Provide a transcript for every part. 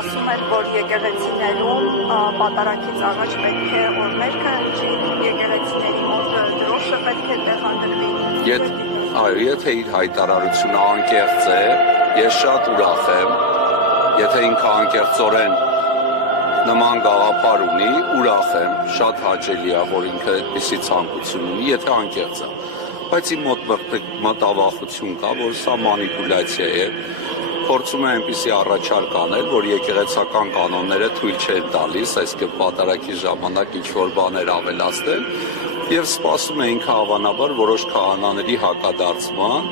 ասում էր, որ եկեղեցիներում պատարագից առաջ պետք է օրմերքը հնչի, եկեղեցիների մոտ դրոշը պետք է տեղադրվի։ Այո, եթե իր հայտարարությունը անկեղծ է, ես շատ ուրախ եմ, եթե ինքը անկեղծորեն նման գաղափար ունի, ուրախ եմ, շատ հաճելի է, որ ինքը այդպիսի ցանկություն ունի, եթե անկեղծ է։ Բայց իմ մոտ մտավախություն կա, որ սա մանիպուլյացիա է, փորձում է այնպիսի առաջարկ անել, որ եկեղեցական կանոնները թույլ չեն տալիս, այսինքն պատարագի ժամանակ ինչ-որ բաներ ավելացնել, եւ սպասում է ինքը հավանաբար որոշ քահանաների հակադարձման,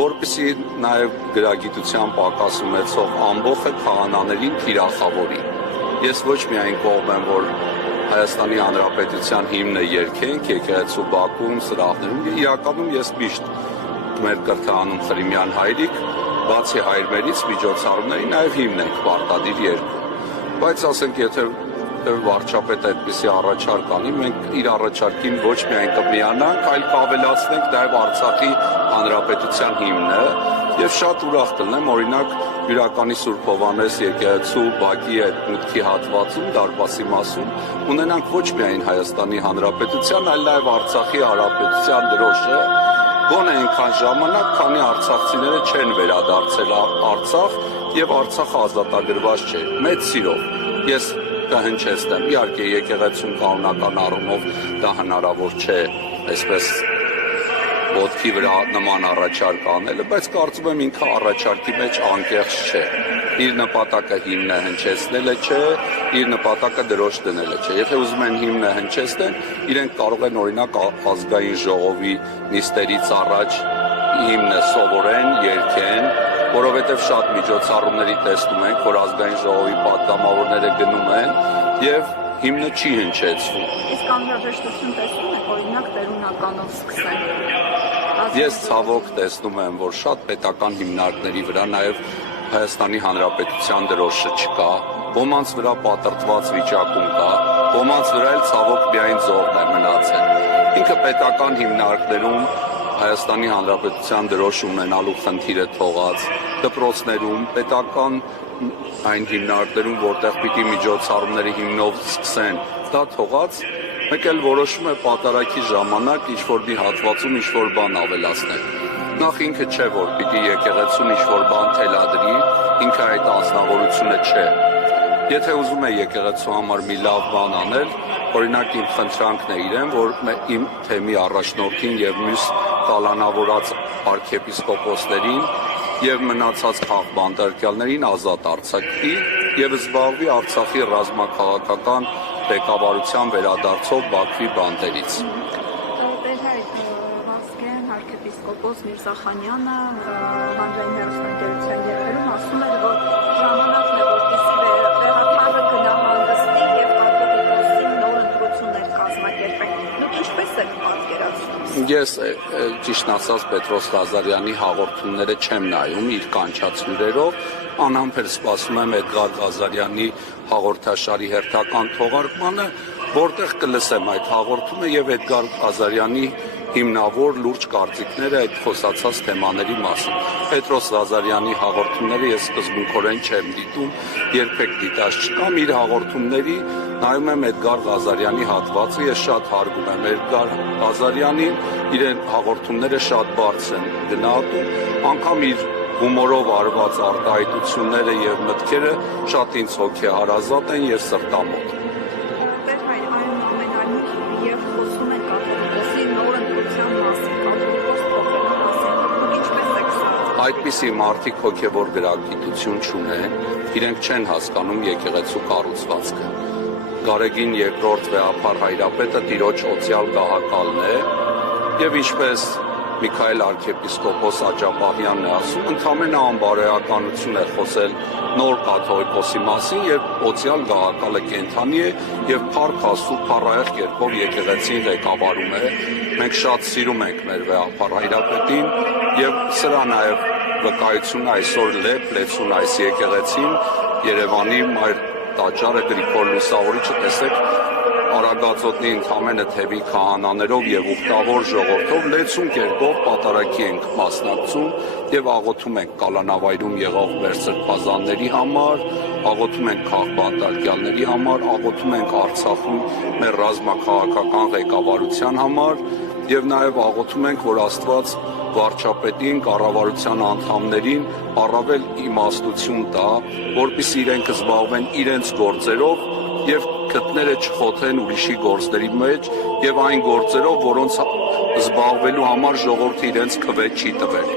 որպեսզի նաեւ գրագիտության պակաս ունեցող ամբողջ քահանաներին թիրախավորի։ Ես ոչ միայն կողմ եմ, որ Հայաստանի Հանրապետության հիմնը երգենք եկեղեցու բակում, սրահներում, իրականում ես միշտ մեր կրթանում Խրիմյան հայրիկ, բացի հայրերից միջոցառումների նաև հիմն ենք պարտադիր երգում։ Բայց ասենք, եթե վարչապետը այդպիսի առաջարկ անի, մենք իր առաջարկին ոչ միայն կմիանանք, այլ կավելացնենք նաև Արցախի Հանրապետության հիմնը եւ շատ ուրախ կլինեմ, օրինակ Յուրականի Սուրբ Հովհաննես եկեղեցու բակի այդ մուտքի հատվածում, դարպասի մասում ունենանք ոչ միայն Հայաստանի Հանրապետության, այլ նաև Արցախի Հանրապետության դրոշը, գոնե այնքան ժամանակ, քանի արցախցիները չեն վերադարձել Արցախ եւ Արցախը ազատագրված չէ։ Մեծ սիրով ես կհնչեցնեմ, իհարկե եկեղեցուն կանոնական առումով դա հնարավոր չէ, այսպես ոտքի վրա նման առաջարկ անելը, բայց կարծում եմ ինքը առաջարկի մեջ անկեղծ չէ։ Իր նպատակը հիմնը հնչեցնելը չէ, իր նպատակը դրոշ դնելը չէ։ Եթե ուզում են հիմնը հնչեցնել, իրենք կարող են օրինակ ազգային ժողովի նիստերից առաջ հիմնը սովորեն, երգեն, որովհետև շատ միջոցառումների տեսնում ենք, որ ազգային ժողովի պատգամավորները գնում են եւ հիմնը չի հնչեցվում։ Իսկ անհրաժեշտություն տեսնում եք, օրինակ տերունականով սկսել։ Ես ցավոք տեսնում եմ, որ շատ պետական հիմնարկների վրա նաև Հայաստանի Հանրապետության դրոշը չկա, ոմանց վրա պատրտված վիճակում կա, ոմանց վրա էլ ցավոք միայն ձողն է մնացել։ Ինքը պետական հիմնարկներում Հայաստանի Հանրապետության դրոշ ունենալու խնդիրը թողած, դպրոցներում, պետական այն հիմնարկներում, որտեղ պիտի միջոցառումների հիմնով սկսեն, դա թողած, մեկ էլ որոշում է պատարագի ժամանակ ինչ-որ մի հատվածում ինչ-որ բան ավելացնել։ Նախ ինքը չէ, որ պիտի եկեղեցուն ինչ-որ բան թելադրի, ինքը այդ անձնավորությունը չէ։ Եթե ուզում է եկեղեցու համար մի լավ բան անել, օրինակ իմ խնդրանքն է իրեն, որ իմ թեմի առաջնորդին եւ մյուս կալանավորած arczepiskoposներին եւ մնացած քաղբանդարկյալներին ազատ արձակի եւ զբաղվի Արցախի ռազմաքաղաքական ղեկավարության վերադարձով Բաքվի բանտերից։ Վազգեն arczepiskopos Միրզախանյանը հանրային հեռուստաընկերության եթերում ասում էր, որ ժամանակն է, որպեսզի վերականգնը գնահանդստի եւ կաթողիկոսի նոր ընտրություններ կազմակերպեն։ Դուք ինչպես եք պատկերացնում։ Ես ճիշտ ասած Պետրոս Ղազարյանի հաղորդումները չեմ նայում իր կանչած հյուրերով, անհամբեր սպասում եմ Էդգար Ղազարյանի հաղորդաշարի հերթական թողարկմանը, որտեղ կլսեմ այդ հաղորդումը եւ Էդգար Ղազարյանի հիմնավոր լուրջ կարծիքները այդ խոսացած թեմաների մասին։ Պետրոս Ղազարյանի հաղորդումները ես սկզբունքորեն չեմ դիտում, երբեք դիտած չկամ, իր հաղորդումների նայում եմ Էդգար Ղազարյանի հատվածը, ես շատ հարգում եմ Էդգար Ղազարյանին, իրեն հաղորդումները շատ բարձր են գնահատում, անգամ իր հումորով արված արտահայտությունները եւ մտքերը շատ ինձ հոգեհարազատ են եւ սրտամոտ։ Այդպիսի մարդիկ հոգևոր գրագիտություն չունեն, իրենք չեն հասկանում եկեղեցու կառուցվածքը։ Գարեգին II վեհափառ հայրապետը տիրոջ օծյալ գահակալն է եւ ինչպես Միքայել arczepiskopos Աջապահյանն է ասում, ընդամենը անբարոյականություն է խոսել նոր կաթողիկոսի մասին եւ օծյալ գահակալը կենթանի է եւ փառք Աստծո փառահեղ կերպով եկեղեցին ղեկավարում է։ Մենք շատ սիրում ենք մեր վեհափառ հայրապետին եւ սրա նաեւ վկայությունը այսօր լեցուն այս եկեղեցին Երևանի մայր տաճարը Գրիգոր Լուսավորիչը տեսեք Արագածոտնի ընդամենը թևի քահանաներով եւ ուխտավոր ժողովրդով 62 պատարագի ենք մասնակցում եւ աղոթում ենք կալանավայրում եղող մեր սրբազանների համար, աղոթում ենք քաղբանտարկյալների համար, աղոթում ենք Արցախում մեր ռազմաքաղաքական ղեկավարության համար եւ նաեւ աղոթում ենք, որ Աստված վարչապետին, կառավարության անդամներին առավել իմաստություն տա, որպեսզի իրենք զբաղվեն իրենց գործերով եւ գտները չխոթեն ուրիշի գործերի մեջ եւ այն գործերով, որոնց զբաղվելու համար ժողովուրդը իրենց քվե չի տվել։